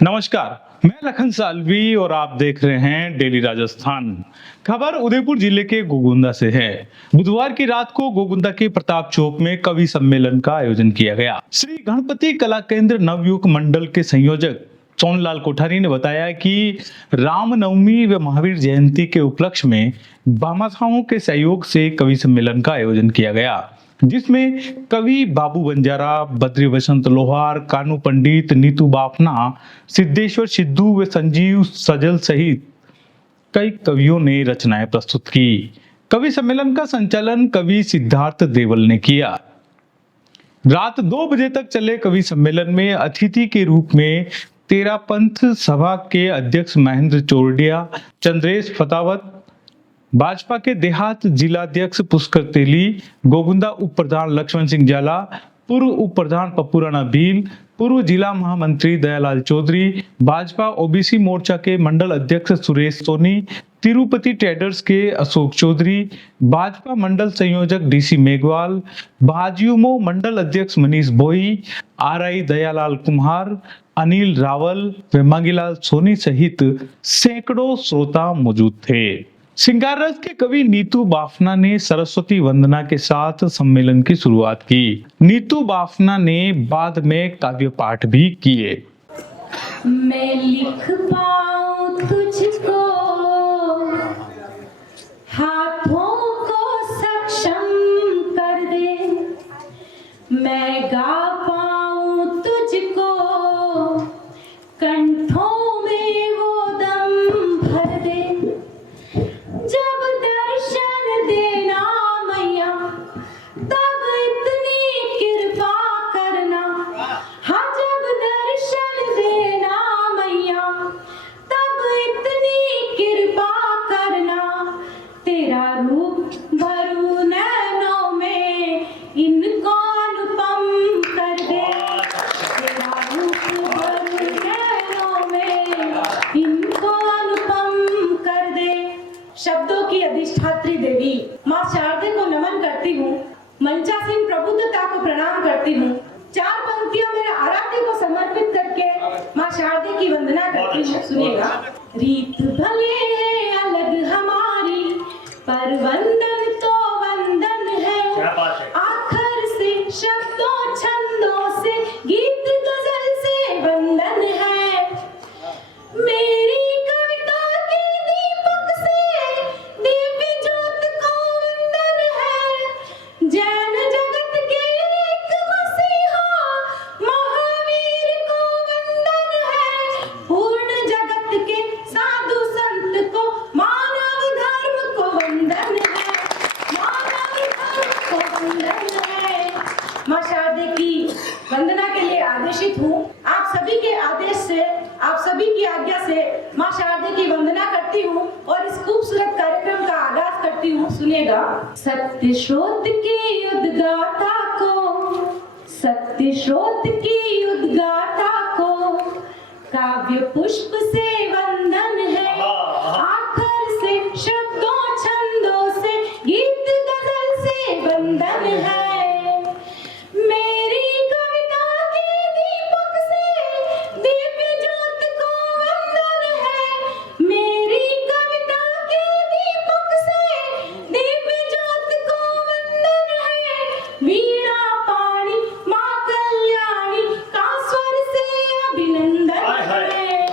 नमस्कार, मैं लखन सालवी और आप देख रहे हैं डेली राजस्थान। खबर उदयपुर जिले के गोगुंदा से है। बुधवार की रात को गोगुंदा के प्रताप चौक में कवि सम्मेलन का आयोजन किया गया। श्री गणपति कला केंद्र नवयुग मंडल के संयोजक सोनलाल कोठारी ने बताया कि रामनवमी व महावीर जयंती के उपलक्ष्य में भामाशाहों के सहयोग से कवि सम्मेलन का आयोजन किया गया, जिसमें कवि बाबू बंजारा, बद्री वसंत लोहार, कानू पंडित, नीतू बाफना, सिद्धेश्वर सिद्धू व संजीव सजल सहित कई कवियों ने रचनाएं प्रस्तुत की। कवि सम्मेलन का संचालन कवि सिद्धार्थ देवल ने किया। रात 2 बजे तक चले कवि सम्मेलन में अतिथि के रूप में तेरा पंथ सभा के अध्यक्ष महेंद्र चौरडिया, चंद्रेश फतावत, भाजपा के देहात जिलाध्यक्ष पुष्कर तेली, गोगुंदा उप प्रधान लक्ष्मण सिंह जाला, पूर्व उप प्रधान पप्पू राणा भील, पूर्व जिला महामंत्री दयालाल चौधरी, भाजपा ओबीसी मोर्चा के मंडल अध्यक्ष सुरेश सोनी, तिरुपति ट्रेडर्स के अशोक चौधरी, भाजपा मंडल संयोजक डीसी मेघवाल, भाजयुमो मंडल अध्यक्ष मनीष भोई, आरआई दयालाल कुम्हार, अनिल रावल व मांगीलाल सोनी सहित सैकड़ों श्रोता मौजूद थे। श्रृंगार रस के कवि नीतू बाफना ने सरस्वती वंदना के साथ सम्मेलन की शुरुआत की। नीतू बाफना ने बाद में काव्य पाठ भी किए। मैं लिख पाऊं तुझको, हाथों को सक्षम कर दे, मैं गा पाऊं तुझको, कंठों में वो दम भर दे, जब दर्शन देना मैया तब इतनी कृपा करना, हाँ जब दर्शन देना मैया तब इतनी कृपा करना, तेरा रूप भरू नैनों में इनको अनुपम कर दे, तेरा रूप भरू नैनों में इनको अनुपम कर दे। शब्दों की अधिष्ठात्री देवी माँ शारदे को नमन करती हूँ, मंचासीन प्रबुद्धता को प्रणाम करती हूँ। 4 पंक्तियों में आराध्य को समर्पित करके माँ शारदे की वंदना करती हूँ। सुनिएगा। रीत भले है अलग हमारी, पर वंदन तो वंदन है, आखर से शब्दों छंदों से गीत गजल से वंदन है, मेरी कविता के दीपक से दिव्य ज्योत को वंदन है, जैन जगत के एक मसीहा महावीर को वंदन है, पूर्ण जगत के साधु संत को मानव धर्म को वंदन है, मानव धर्म को वंदन है। माँ शारदे की वंदना के लिए आदेशित हूँ। आप सभी के आदेश से, आप सभी की आज्ञा से माँ शारदे की वंदना करती हूँ और इस खूबसूरत कार्यक्रम का आगाज करती हूँ। सुनिएगा। सत्य स्रोत की उद्गाता को, सत्य स्रोत की उद्गाता को काव्य पुष्प से वंदन है, आखर से शब्दों छंदों से गीत गजल से वंदन है, मेरी कविता के दीपक से दिव्य ज्योत को वंदन है, मेरी कविता के दीपक से दिव्य ज्योत को वंदन है, वीणा पाणी माँ कल्याणी का स्वर से अभिनंदन है,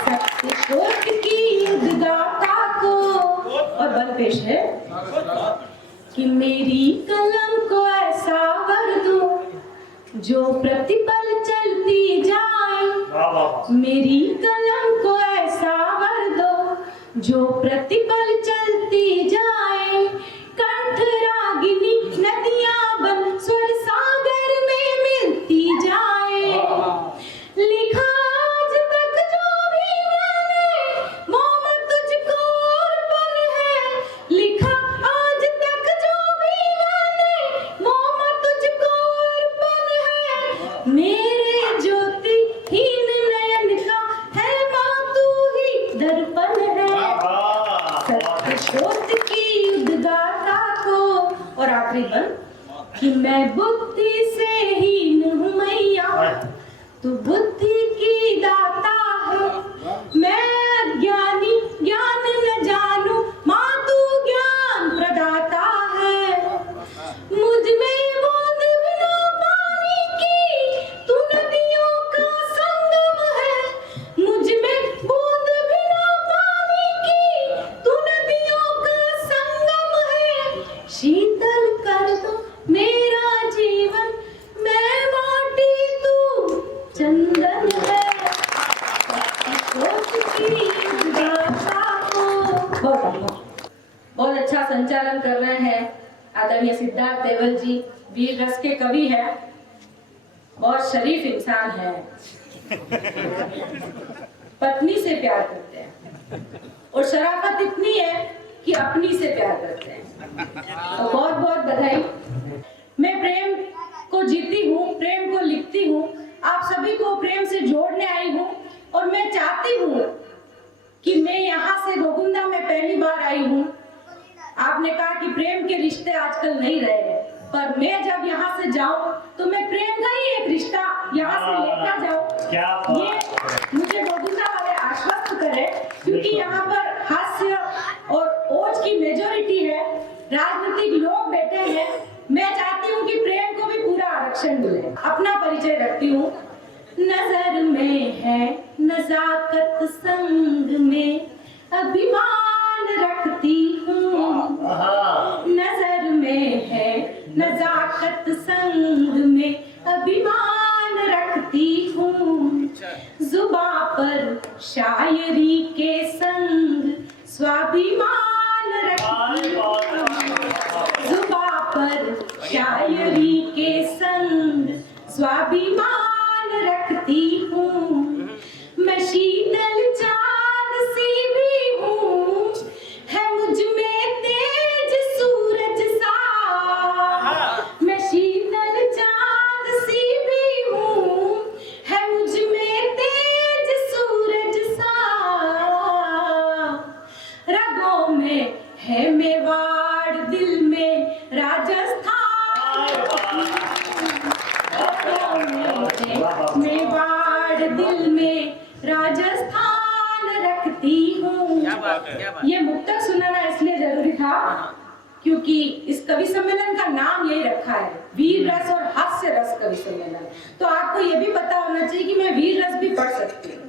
सत्य स्रोत की उद्गाता को। और बल पेश है कि मेरी कलम को ऐसा वर दो जो प्रतिपल चलती जाए, मेरी कलम को ऐसा वर दो जो प्रतिपल चलती जाए, कंठ रागिनी नदियां बन स्वर सागर में मिलती जाए, लिखा आज तक जो भी मैंने वो मैं तुझको अर्पण है, लिखा आज तक जो भी मैंने वो मैं तुझको अर्पण है, मेरे ज्योतिहीन नयन का है माँ तू ही दर्पण है, सत्य स्रोत की उद्गाता को। और आखिरी बन कि मैं बुद्धि से हीन हूँ मैया, तू बुद्धि की दाता संचालन कर रहे हैं आदरणीय सिद्धार्थ देवल जी, वीर रस के कवि हैं, बहुत शरीफ इंसान है, पत्नी से प्यार करते हैं और शराफत इतनी है कि अपनी से प्यार करते हैं। तो बहुत बहुत बधाई। मैं प्रेम को जीती हूँ, प्रेम को लिखती हूँ, आप सभी को प्रेम से जोड़ने आई हूँ और मैं चाहती हूँ कि मैं यहाँ से गोगुंदा में पहली बार आई हूँ। आपने कहा कि प्रेम के रिश्ते आजकल नहीं रहे, पर मैं जब यहाँ से जाऊँ तो मैं प्रेम का ही एक रिश्ता यहाँ से लेकर जाऊँ, ये मुझे गोगुंदा वाले आश्वस्त करें, क्योंकि यहाँ पर हास्य और ओज की मेजोरिटी है, राजनीतिक लोग बैठे हैं। मैं चाहती हूँ कि प्रेम को भी पूरा आरक्षण मिले। अपना परिचय रखती हूँ। नजर में है नजाकत, संग में अभिमान रखती हूँ। नजर में है नजाकत, संग में अभिमान रखती हूँ। जुबां पर शायरी के संग स्वाभिमान रखती हूँ। जुबां पर शायरी के संग स्वाभिमान रखती हूँ। मैं शीतल चांद सी भी हूँ, है मुझ में तेज सूरज सा। मैं शीतल चांद सी भी हूँ, है मुझ में तेज सूरज सा। रगों में है मेवाड़, दिल में राजस्थान। मेवाड़, दिल में राजस्थान रखती हूँ। ये मुक्तक सुनाना इसलिए जरूरी था क्योंकि इस कवि सम्मेलन का नाम यही रखा है, वीर रस और हास्य रस कवि सम्मेलन। तो आपको ये भी पता होना चाहिए कि मैं वीर रस भी पढ़ सकती हूँ,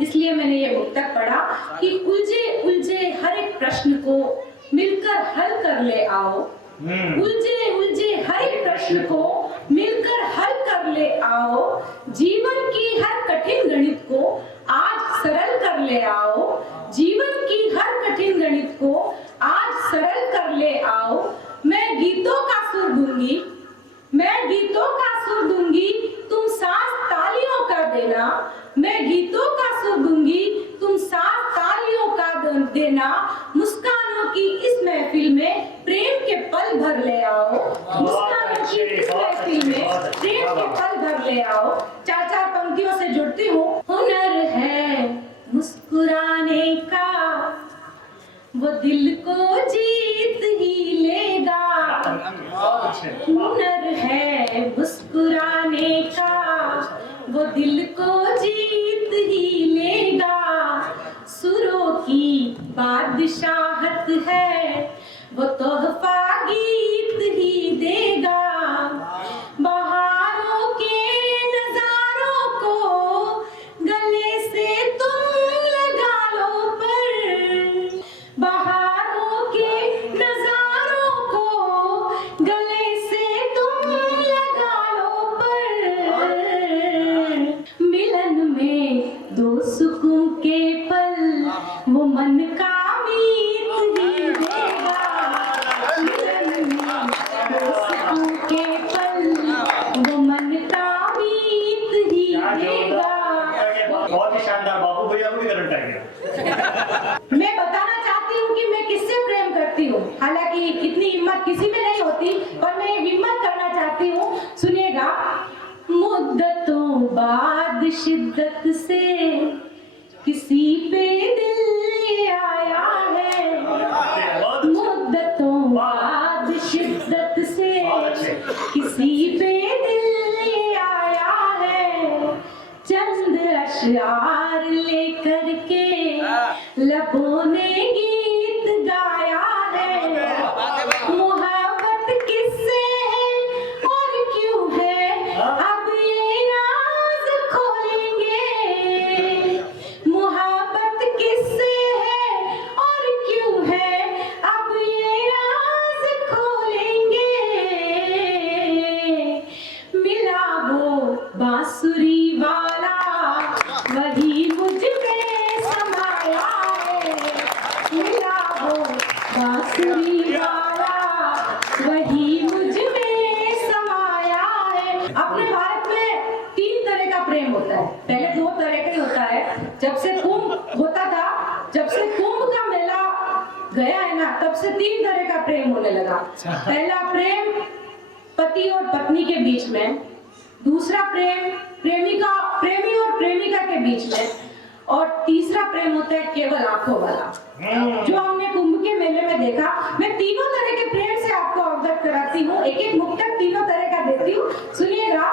इसलिए मैंने ये मुक्तक पढ़ा कि उलझे उलझे हर एक प्रश्न को मिलकर हल कर ले आओ। उलझे उलझे हर एक प्रश्न को मिलकर हल कर ले आओ। जीवन की हर कठिन गणित को आज सरल कर ले आओ। जीवन की हर कठिन गणित को आज सरल कर ले आओ। मैं गीतों का सुर दूंगी, मैं गीतों का सुर दूंगी, तुम साथ तालियों का देना। मैं गीतों का सुर दूंगी, तुम साथ तालियों का देना। मुस्कानों की इस महफिल में प्रेम के पल भर ले आओ। मुस्कानों की इस महफिल में प्रेम के पल भर ले आओ। चार चार पंक्तियों से जुड़ती हूँ। हुनर है मुस्कुराने का, वो दिल को जीत ही लेगा। हुनर है मुस्कुराने का, वो दिल को जीत ही लेगा। सुरों की बादशाहत है, वो तोहफा गीत ही देगा। बहारों के नजारों को गले से तुम लगा लो पर। बहारों के नजारों को गले से तुम लगा लो पर। मिलन में दो सुकून के पल, वो मन का मीत ही देगा। मिलन में दो सुकून के पल, वो मन का मीत ही देगा। बहुत ही शानदार, बाबू भैया को भी करंट आ गया। मैं बताना चाहती हूँ कि मैं किससे प्रेम करती हूँ। हालांकि इतनी हिम्मत किसी में नहीं होती, पर मैं ये हिम्मत करना चाहती हूँ। सुनिएगा। मुद्दतों बाद शिद्दत से किसी पे दिल ये आया है। मुद्दतों बाद शिद्दत से किसी पे दिल ये आया है। चंद अशआर लेकर के लबों ने गीत गाया है। मोहब्बत किससे है और क्यों है, अब ये राज खोलेंगे। मोहब्बत किससे है और क्यों है, अब ये राज खोलेंगे। मिला वो बांसुरी वाला, वही तब से 3 तरह का प्रेम होने लगा। पहला प्रेम पति और पत्नी के बीच में, दूसरा प्रेम प्रेमी और प्रेमिका के बीच में, और तीसरा प्रेम होता है केवल आंखों वाला, जो हमने कुंभ के मेले में देखा। मैं तीनों तरह के प्रेम से आपको अवगत कराती हूँ, एक एक मुक्तक तीनों तरह का देती हूँ। सुनिएगा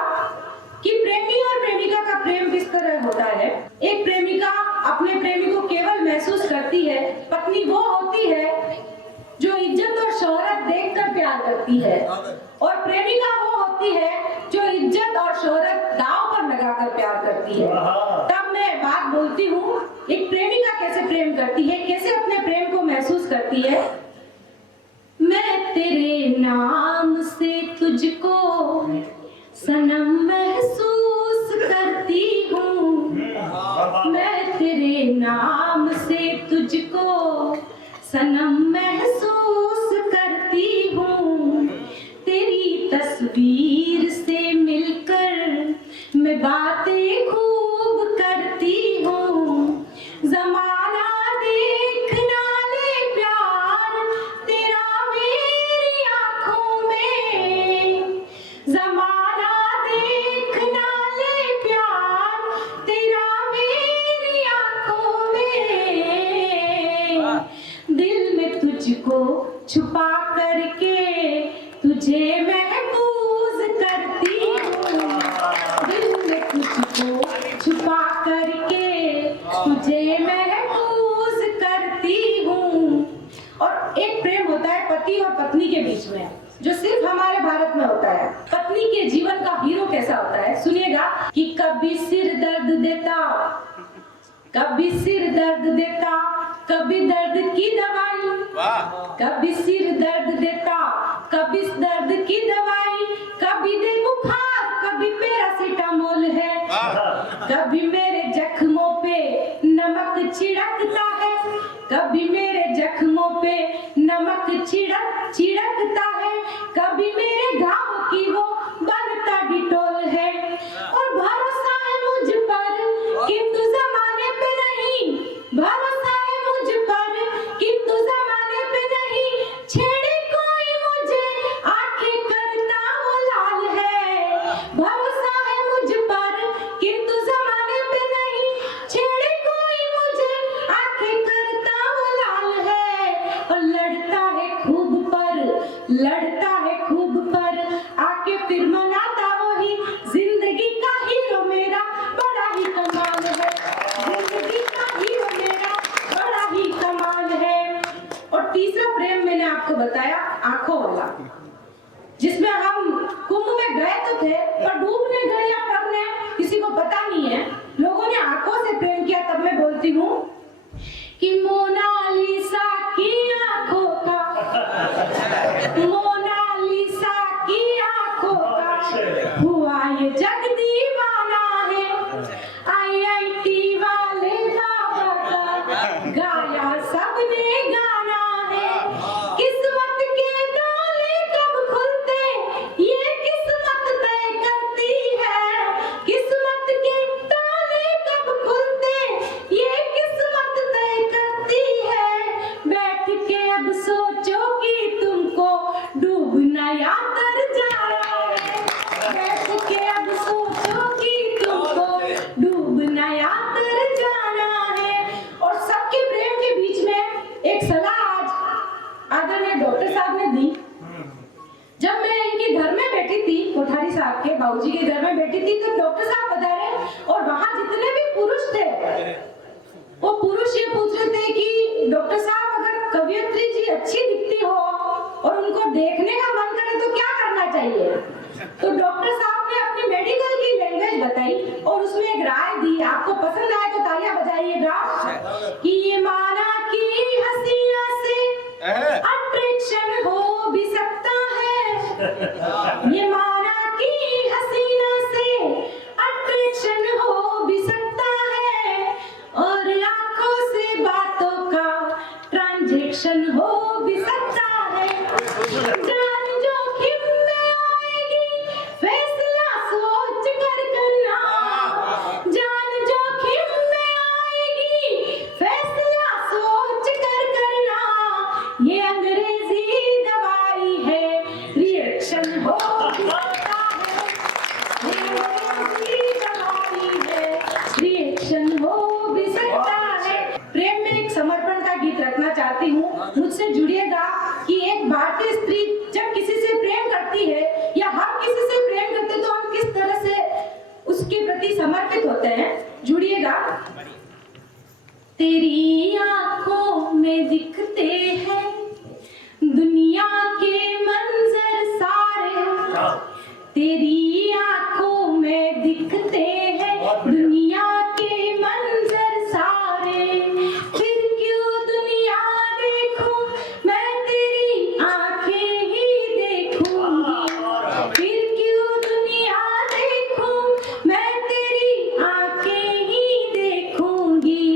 कि प्रेमी और प्रेमिका का प्रेम किस तरह होता है। एक प्रेमिका अपने प्रेमी को केवल महसूस करती है, पत्नी वो होती है जो इज्जत और शोहरत देखकर प्यार करती है, और प्रेमिका वो होती है जो इज्जत और शोहरत दांव पर लगाकर प्यार करती है। तब मैं बात बोलती हूँ, एक प्रेमिका कैसे प्रेम करती है, कैसे अपने प्रेम को महसूस करती है। मैं तेरे नाम से तुझको सनम महसूस करती हूँ, मैं तेरे नाम से तुझको सनम महसूस करती हूँ, तेरी तस्वीर से मिलकर मैं बातें खूब करती हूँ, ज़माना देखना ले प्यार तेरा मेरी आँखों में, ज़माना देखना ले प्यार तेरा मेरी आँखों में, दिल में तुझको छुपा करके तुझे महफूज करती हूँ, दिल में तुझको छुपा करके तुझे महफूज करती हूँ। और एक प्रेम होता है पति और पत्नी के बीच में, जो सिर्फ हमारे भारत में होता है। पत्नी के जीवन का हीरो कैसा होता है, सुनिएगा कि कभी सिर दर्द देता, कभी सिर दर्द देता, कभी दर्द की दवाई, कभी सिर दर्द देता, कभी दर्द की दवाई, कभी दे बुखार, कभी पैरासीटामोल है, कभी मेरे जख्मों पे नमक छिड़कता है, कभी मेरे जख्मों पे नमक छिड़कता है, कभी मेरे घाव की वो बनता डिटोल है, और भरोसा है मुझ पर किंतु जमाने पे नहीं, भरोसा है मुझ पर किंतु जमाने पे नहीं, छेड़े कोई मुझे आंखें करता वो लाल है, भरोसा है मुझ पर किंतु जमाने पे नहीं, छेड़े कोई मुझे आंखें करता वो लाल है, और लड़ता है खूब पर आके फिर मनाता वही, जिंदगी का हीरो मेरा बड़ा ही कमाल है, जिंदगी का हीरो मेरा बड़ा ही कमाल है। और तीसरा प्रेम मैंने आपको बताया आंखों वाला, जिसमें हम कुंभ में गए तो थे, पर डूबने गए या तरने किसी को पता नहीं है, लोगों ने आंखों से प्रेम किया। तब मैं बोलती हूँ कि मोनालिसा की आंखों का, मोनालिसा की आंखों का हुआ ये जग दीवाना है, IIT वाले बाबा का गाया सबने गाना है, किस्मत के ताले कब खुलते ये किस्मत तय करती है, किस्मत के ताले कब खुलते ये किस्मत तय करती है, बैठ के अब सोचो कि तुमको डूबना या तर जाना है, बैठ के अब सोचो कि तुमको डूबना या तर जाना है। और सबके प्रेम के बीच में एक सलाह आज आदरणीय डॉक्टर साहब ने दी। जब मैं इनके घर में बैठी थी, कोठारी साहब के बाबूजी के घर में बैठी थी, तो डॉक्टर साहब बता रहे, और वहां जितने भी पुरुष थे वो पुरुष ये पूछ रहे थे कि डॉक्टर साहब अगर कवियत्री जी अच्छी दिखती हो और उनको देखने का मन करे तो क्या करना चाहिए। तो डॉक्टर साहब ने अपनी मेडिकल की लैंग्वेज बताई और उसमें एक राय दी, आपको पसंद आए तो तालियां बजाइएगा, कि ये माना कि हसीना से अट्रैक्शन हो भी सकता है, ये माना कि हसीना से अट्रैक्शन हो भी सकता है, और आंखों से बातों का ट्रांजैक्शन हो भी सकता है, जान जोखिम में आएगी फैसला सोच कर करना, जान जोखिम में आएगी फैसला सोच कर करना, ये रखना चाहती हूँ, मुझसे जुड़िएगा कि एक भारतीय स्त्री जब किसी से प्रेम करती है या हम किसी से प्रेम करते हैं तो हम किस तरह से उसके प्रति समर्पित होते हैं। जुड़िएगा। तेरी आंखों में दिखते हैं दुनिया के मंजर सारे, तेरी आंखों में दिखते हैं दुनिया के मंजर सारे, फिर क्यों दुनिया देखूं मैं तेरी आंखें ही देखूंगी, फिर क्यों दुनिया देखूं मैं तेरी आंखें ही देखूंगी,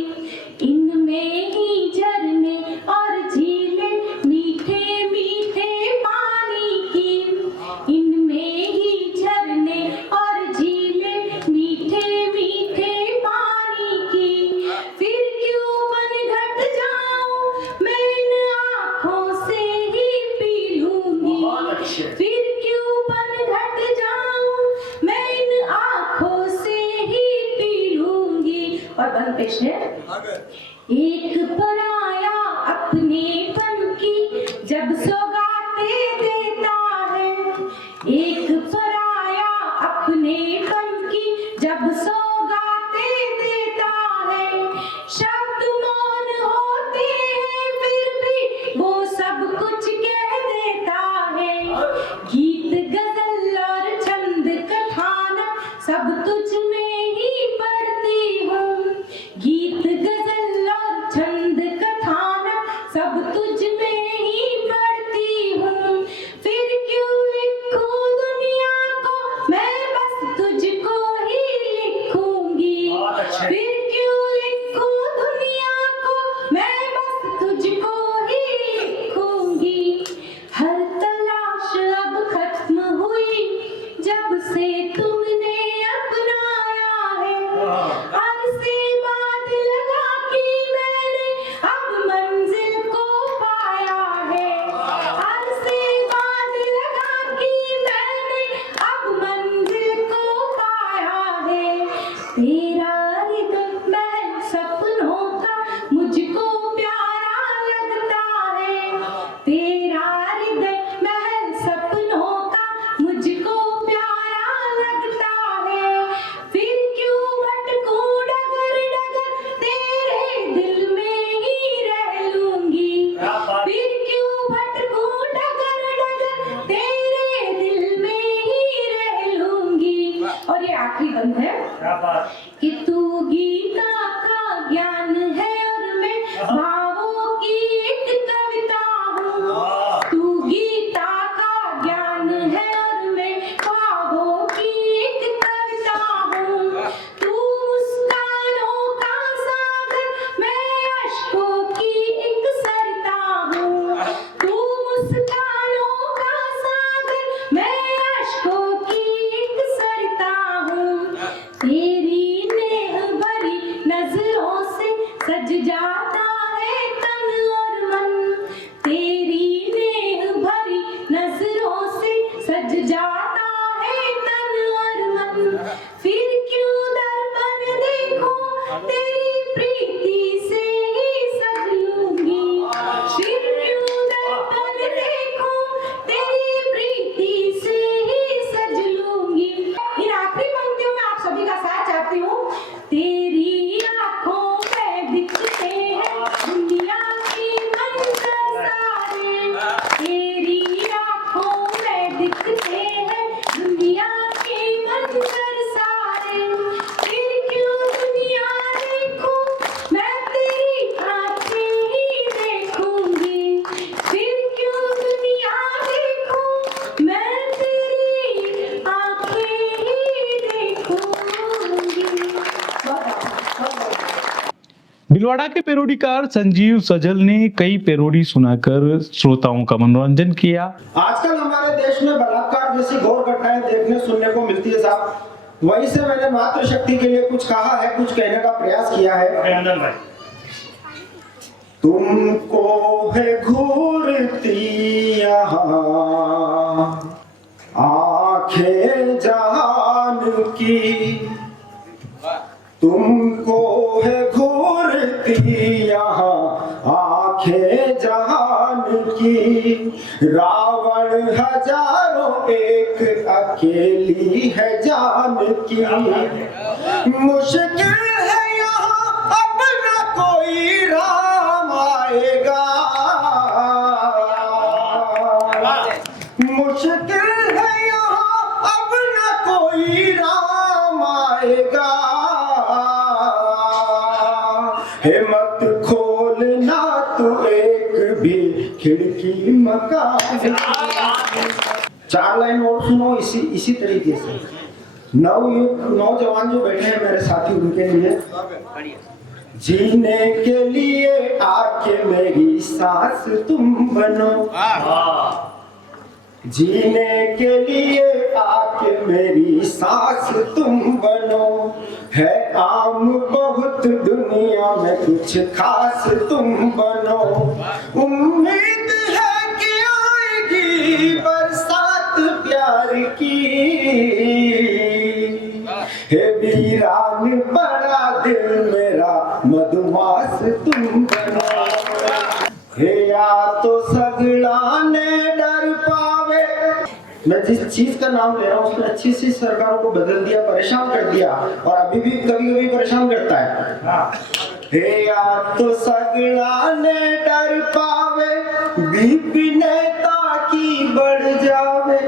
इनमें ही झरने और झीलें मीठे मीठे पानी की, इनमें ही झरने और झीलें मीठे मीठे पानी की, फिर क्यों पनघट जाऊं मैं इन आँखों से ही पी लूंगी, फिर क्यों पनघट जाऊं मैं इन आँखों से ही पी लूंगी। और बंद पेश है। एक पराया अपनेपन की जब सौगातें देता है, एक पराया अपनेपन की जब सौगातें देता है, शब्द मौन होते हैं फिर भी वो सब कुछ कह देता है, गीत गजल और छंद कथानक सब तुझ में ही पढ़ती हूँ, गीत गजल और छंद कथानक सब तुझ में ही पढ़ती हूँ, फिर क्यों लिखूं दुनिया को मैं बस तुझको ही लिखूंगी, फिर क्यों लिखूं दुनिया को मैं बस तुझको ही लिखूंगी, हर तलाश अब खत्म हुई जब से तुमने अपनाया है, अब से बात लगा कि मैंने अब मंजिल को पाया है, अब से बात लगा कि मैंने अब मंजिल को पाया है, तेरा हृदय महल सपनों का मुझको प्यारा लगता है, तेरा हृदय महल सपनों का मुझको प्यारा लगता है, फिर क्यों भटकूं डगर डगर तेरे दिल में ही रह लूंगी, फिर क्यों भटकूं डगर डगर तेरे दिल में ही रह लूंगी। और ये आखिरी बंद है कि तू गीता का ज्ञान है और मैं भावों की एक कविता हूँ, तू गीता का ज्ञान है और मैं भावों की एक कविता हूँ, तू मुस्कानों का सागर मैं अश्कों की एक सरिता हूँ, तू मुस्कानों का सागर मैं अश्कों की एक सरिता हूँ, तेरी नेह भरी नजरों से सज जाता है तन और मन, तेरी नेह भरी नजरों से सज जाता है तन और मन, फिर क्यों दर्पण देखूं तेरी प्रीति से ही सज लूंगी, फिर क्यों दर्पण देखूं तेरी प्रीति से ही सज लूंगी। इन आखिरी पंक्तियों में आप सभी का साथ चाहती हूँ। तेरी आंखों में दिखते हैं दुनिया के मंजर सारे, तेरी आंखों में दिखते हैं दुनिया के मंजर सारे, फिर क्यों दुनिया देखूं मैं तेरी आंखें ही देखूंगी, फिर क्यों दुनिया देखूं मैं तेरी आंखें ही देखूंगी। भिलवाड़ा के पेरोडीकार संजीव सजल ने कई पेरोडी सुनाकर श्रोताओं का मनोरंजन किया। आजकल हमारे देश में बलात्कार जैसी घोर घटनाएं देखने सुनने को मिलती है साहब, वहीं से मैंने मातृशक्ति के लिए कुछ कहा है, कुछ कहने का प्रयास किया है। अभिनंदन भाई। तुमको है घूरती यहाँ आंखें जहान की, तुमको है घूरती यहाँ आंखें जहान की, रावण हजारों एक अकेली है जान की। मुश्किल है यहाँ अब न कोई राम आएगा, मुश्किल है यहाँ अब न कोई राम आएगा। हिम्मत खोलना तू एक भी खिड़की मकान। 4 लाइन और सुनो इसी तरीके से। नौजवान जो बैठे हैं मेरे साथी, उनके लिए। जीने के लिए आके मेरी सांस तुम बनो, जीने के लिए आके मेरी सांस तुम बनो। है आम बहुत दुनिया में कुछ खास तुम बनो। उम्मीद है कि आएगी बरसात प्यार की, हे वीरान बड़ा दिल मेरा मधुमास तुम बनो। हे या तो सगड़ाने डर पावे, मैं जिस चीज का नाम ले रहा हूँ उसने अच्छी सी सरकारों को बदल दिया, परेशान कर दिया, और अभी भी कभी कभी परेशान करता है। हे या तो सगड़ाने डर पावे, बीपी नेता की बढ़ जावे।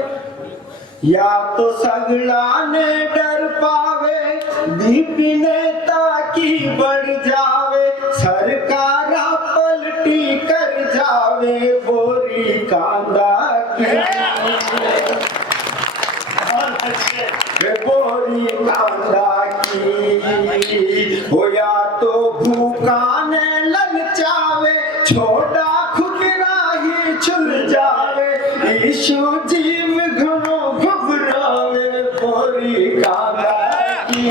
या तो सगड़ाने डर पावे, बीपी नेता की बढ़ जावे। सरकारा पलटी कर जावे, बोरी कांदा की, बोरी कांदा की। हो या तो भूखाने ललचावे, छोटा खुकरा ही छुल जावे। यीशु जीव घणो घबरावे, बोरी कांदा की।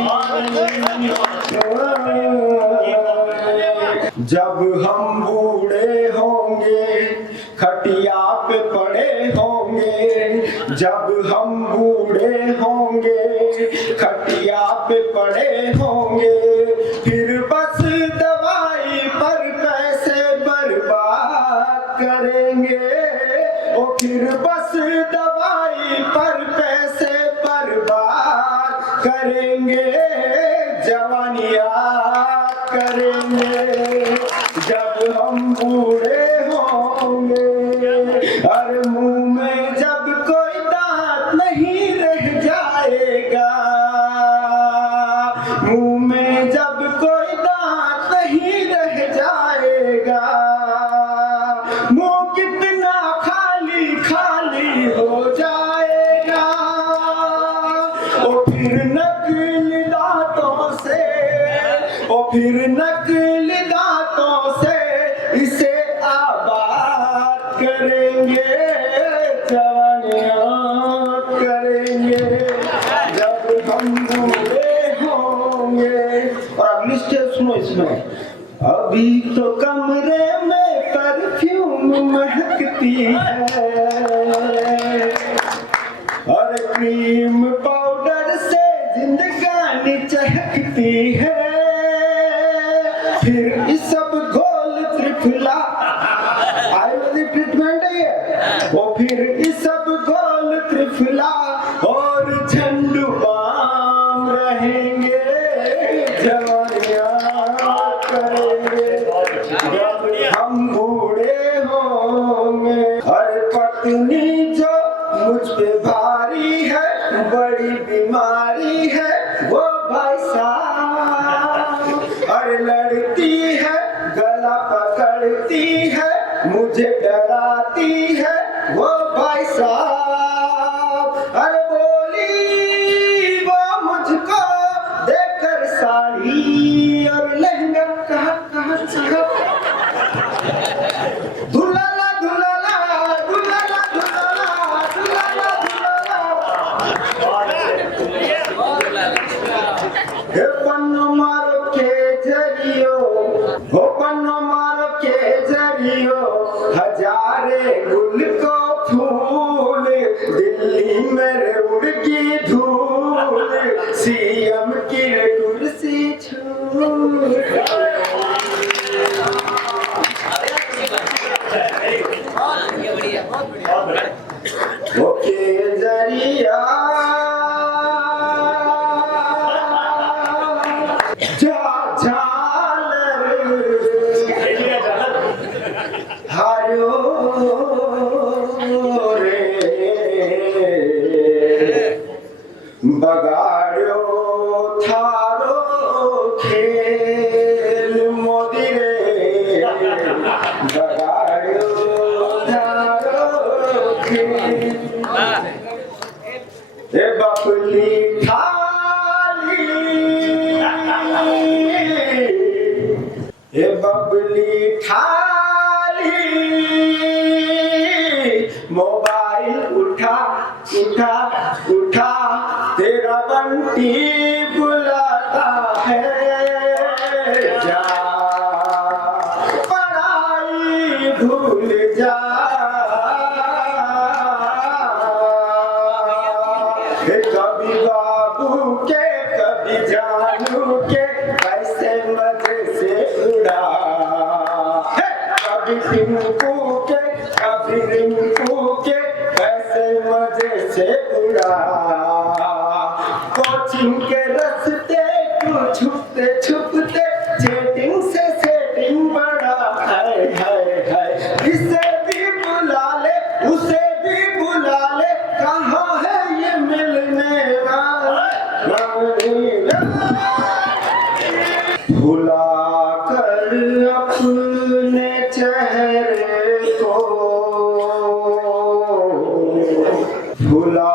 जब हम बूढ़े होंगे खटिया पे पड़े होंगे, जब हम बूढ़े होंगे खटिया पे पड़े होंगे, फिर बस दवाई पर पैसे बर्बाद करेंगे। ओ फिर बस दवाई पर पैसे बर्बाद करेंगे, जवानियाँ करेंगे जब हम बूढ़े होंगे। अरे मुंह में जब कोई दांत नहीं रह जाएगा, मुंह में जब कोई दांत नहीं रह जाएगा, मुंह कितना खाली खाली हो जाएगा। ओ फिर नकली दांतों से, ओ फिर नकली दांतों से इसे आबाद करेंगे, जवानियाँ करेंगे जब हम बूढ़े होंगे। और अगली स्टेप सुनो इसमें। अभी तो कमरे में परफ्यूम महकती है, और क्रीम पाउडर से जिंदगानी चहकती है। फिर इस सब घोल त्रिफला आयुर्वेदिक ट्रीटमेंट है ये। वो फिर इस सब घोल त्रिफला और झंडू बाम रहेंगे, जवानियाँ करेंगे जब हम बूढ़े होंगे। हर पत्नी जो मुझ पे भारी है, बड़ी बीमारी है वो भाई साहब। अरे लड़ती है गला पकड़ती है, मुझे डराती है वो भाई साहब। अरे बोली वो मुझको देखकर साड़ी और लहंगा, कहा कहा साहब। दुलाला दुलाला दुलाला दुलाला दुलाला दुलाला। हे पन्नो मारो के जरियो, हो पन्नो मारो के जरियो, हजारे गुल को फूल, दिल्ली में उड़ की धूल, सीएम की कुर्सी छूल। हे बबली ठाली मोबाइल उठा उठा उठा तेरा बंटी बुलाता है जा पढ़ाई भूल जा कभी बाबू के कभी जानू के कैसे मजे से उड़ा कभी टिंकू के कभी रिंकू के कैसे मजे से उड़ा कोचिंग के रास्ते तू छुपते छुपते चैटिंग से सेटिंग बड़ा है इसे भी बुला ले उसे भी बुला ले कहाँ है ये मिलने वाला भुला कर अपने चेहरे को भुला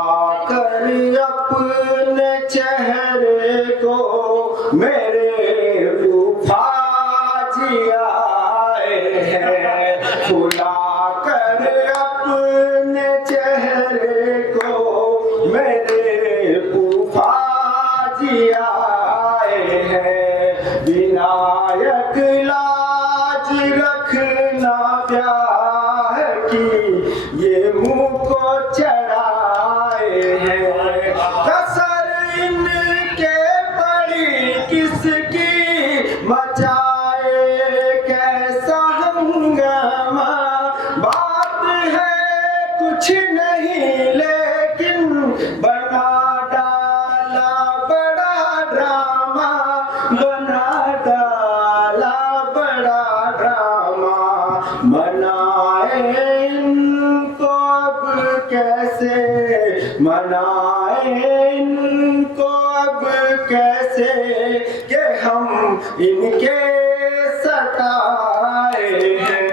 कर अपने चेहरे को मेरे फूफाजी आए हैं भुला कर अपने चेहरे को मेरे फूफाजी आए हैं विनायक लाज रखना प्यार की ये मुंह को चढ़ाए हैं कसर इनके बड़ी किसकी मचाए कैसा हंगामा बात है कुछ नहीं लेकिन बना डाला बड़ा ड्रामा बना डाला बड़ा ड्रामा मनाए इनको अब कैसे मनाए इनको अब कैसे कि हम इनके सताए हैं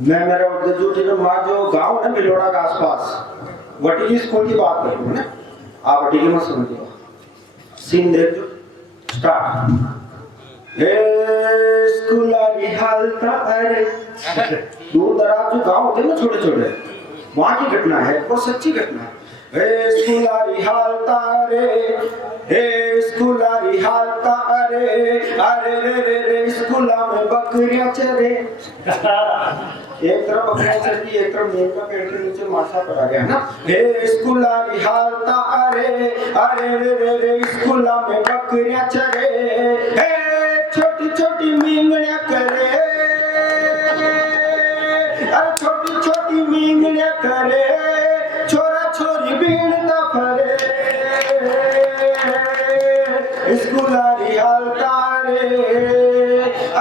मैं मेरा जो जो गांव है बिलोड़ा के आसपास वटीली स्कूल की बात कर रही हूँ ना आप वटीली मत समझिएगा सीन देख लो स्टार्ट हे स्कूल हालता अरे दूर दराज जो गांव होते हैं ना छोटे छोटे वहां की घटना है और सच्ची घटना है हे स्कूल हालता अरे हे स्कूल हालता अरे अरे रे रे रे स्कूल में बकरियां चरे एक तरफ बकरियां चरती एक तरफ नीम का पेड़ के नीचे मासा पड़ा गया ना हे स्कूल हालता अरे अरे रे रे रे स्कूल में बकरियां चरे हे छोटी छोटी मींगड़ियां करे अरे छोटी छोटी मींगड़ियां करे छोरा छोरी बीनता फरे स्कूल हालता रे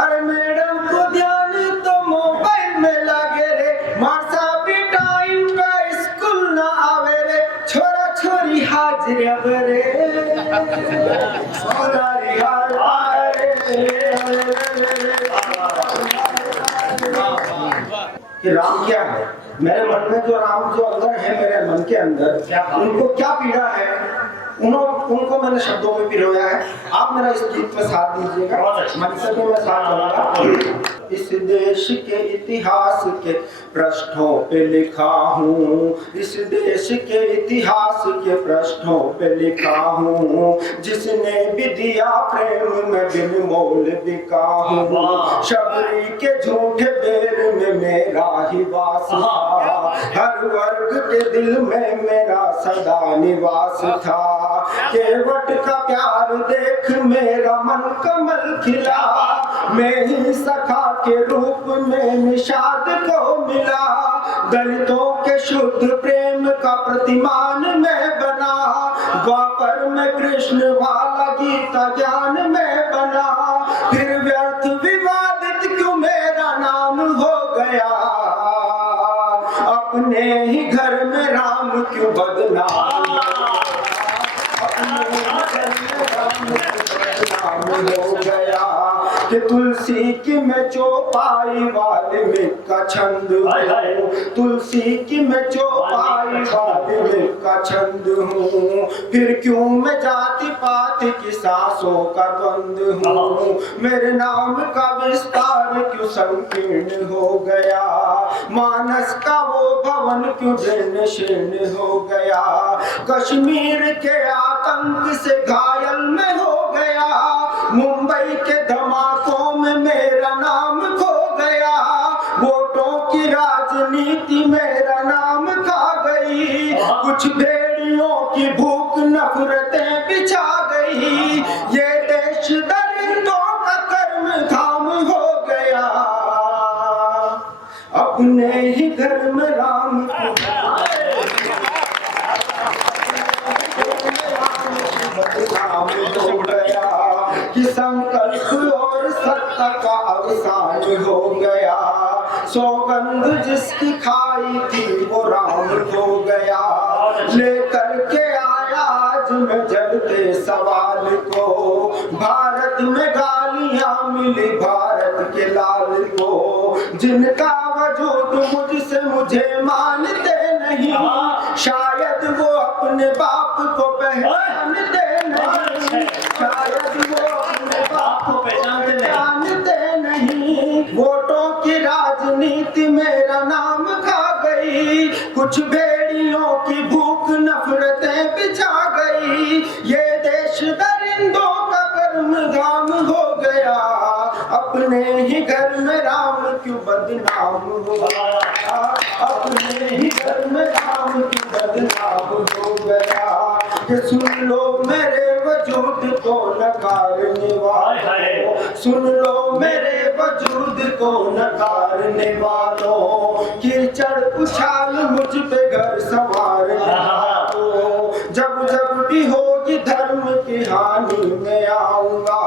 अरे मैडम को ध्यान तो मोबाइल में लागे रे मारसा भी टाइम का स्कूल ना आवे रे छोरा छोरी हाजिर बरे स्कूल हालता रे कि राम क्या है मेरे मन में जो राम जो अंदर है मेरे मन के अंदर उनको क्या पीड़ा है उनको मैंने शब्दों में पिरोया है आप मेरा इस गीत में साथ दीजिएगा मंच में मैं साथ दूंगा इस देश के इतिहास के पृष्ठों पे लिखा हूँ इस देश के इतिहास के पृष्ठों पे लिखा हूँ जिसने भी दिया प्रेम में बिन मोल बिका हूँ शबरी के झूठे बेर में मेरा ही वास था हर वर्ग के दिल में मेरा सदा निवास था केवट का प्यार देख मेरा मन कमल खिला मैं ही सखा के रूप में निषाद को मिला दलितों के शुद्ध प्रेम का प्रतिमान मैं बना द्वापर में कृष्ण वाला गीता ज्ञान में बना फिर व्यर्थ विवादित क्यों मेरा नाम हो गया अपने ही घर में राम क्यों बदनाम हो गया कि तुलसी की मैं चौपाई वाल्मीकि का छंद हूँ, तुलसी की मैं चौपाई वाल्मीकि का छंद हूँ। फिर क्यों मैं जाति पाति की सांसों का द्वंद हूँ, मेरे नाम का विस्तार क्यों संकीर्ण हो गया, मानस का वो भवन क्यों जीर्ण शीर्ण हो गया, कश्मीर के आतंक से घायल में हो गया, मुंबई के धमाकों में मेरा नाम खो गया, वोटों की राजनीति मेरा नाम खा गई, कुछ भेड़ियों की भूख नफरतें बिछा गई, ये देश दरिंदों का कर्म धाम हो गया, अपने ही घर में राम को बदनाम हो गया, कि संकल्प और सत्ता का अवसान हो गया, सौगंध जिसकी खाई थी वो राम हो गया, लेकर के आया आज मैं जगते सवाल को, भारत में गालियां मिली भारत के लाल को, जिनका वजूद मुझसे मुझे मानते नहीं, शायद वो अपने बाप को पहचानते नहीं, शायद वो अपने बाप को पहचानते नहीं, वोटों की राजनीति मेरा नाम खा गई, कुछ भेड़ियों की भूख नफरतें बिछा गई, ये देश दरिंदों का कर्म धाम हो गया, अपने ही घर में राम क्यों बदनाम हो गया, अपने ही घर में राम क्यों बदनाम हो गया, कि सुन लो मेरे वजूद को नकारने वालों, सुन लो मेरे वजूद को नकारने वालों, कीचड़ उछाल मुझ पे घर संवारने वालों, जब जब भी होगी धर्म की हानि में आऊंगा,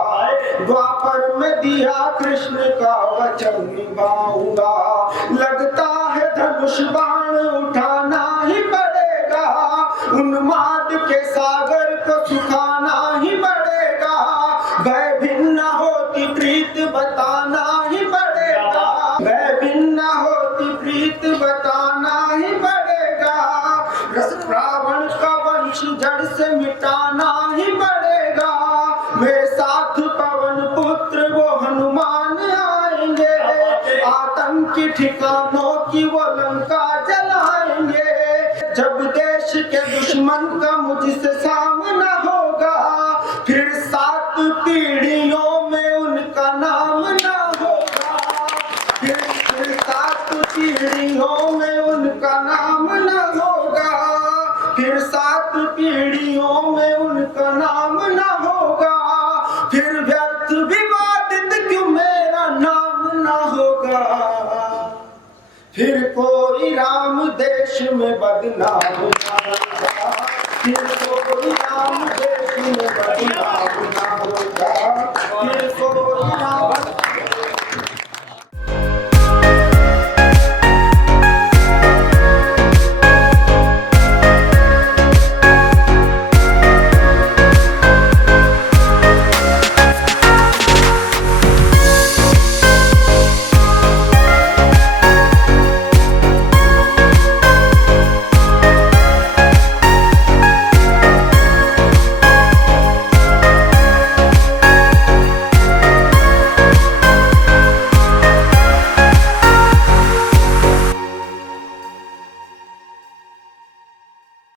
द्वापर में दिया कृष्ण का वचन निभाऊंगा, लगता है धनुष बाण उठाना ही पड़ेगा, उन्माद के सागर को सुखाना ही पड़ेगा, भय भिन्न होती प्रीत बताना ही पड़ेगा, भय भिन्न होती प्रीत बताना ही पड़ेगा, रावण का वंश जड़ से मिटाना ही पड़ेगा, मेरे साथ पवन पुत्र वो हनुमान आएंगे, आतंकी ठिकानों की वो लंका जलाएंगे, जब देश के दुश्मन का मुझसे सामना होगा, फिर 7 पीढ़ियों में उनका नाम ना होगा, फिर 7 पीढ़ियों में उनका नाम ना होगा, फिर 7 पीढ़ियों में उनका नाम ना होगा, फिर व्यर्थ विवादित क्यों मेरा नाम ना होगा, फिर कोई राम देश में बदनाम ना होगा, फिर कोई राम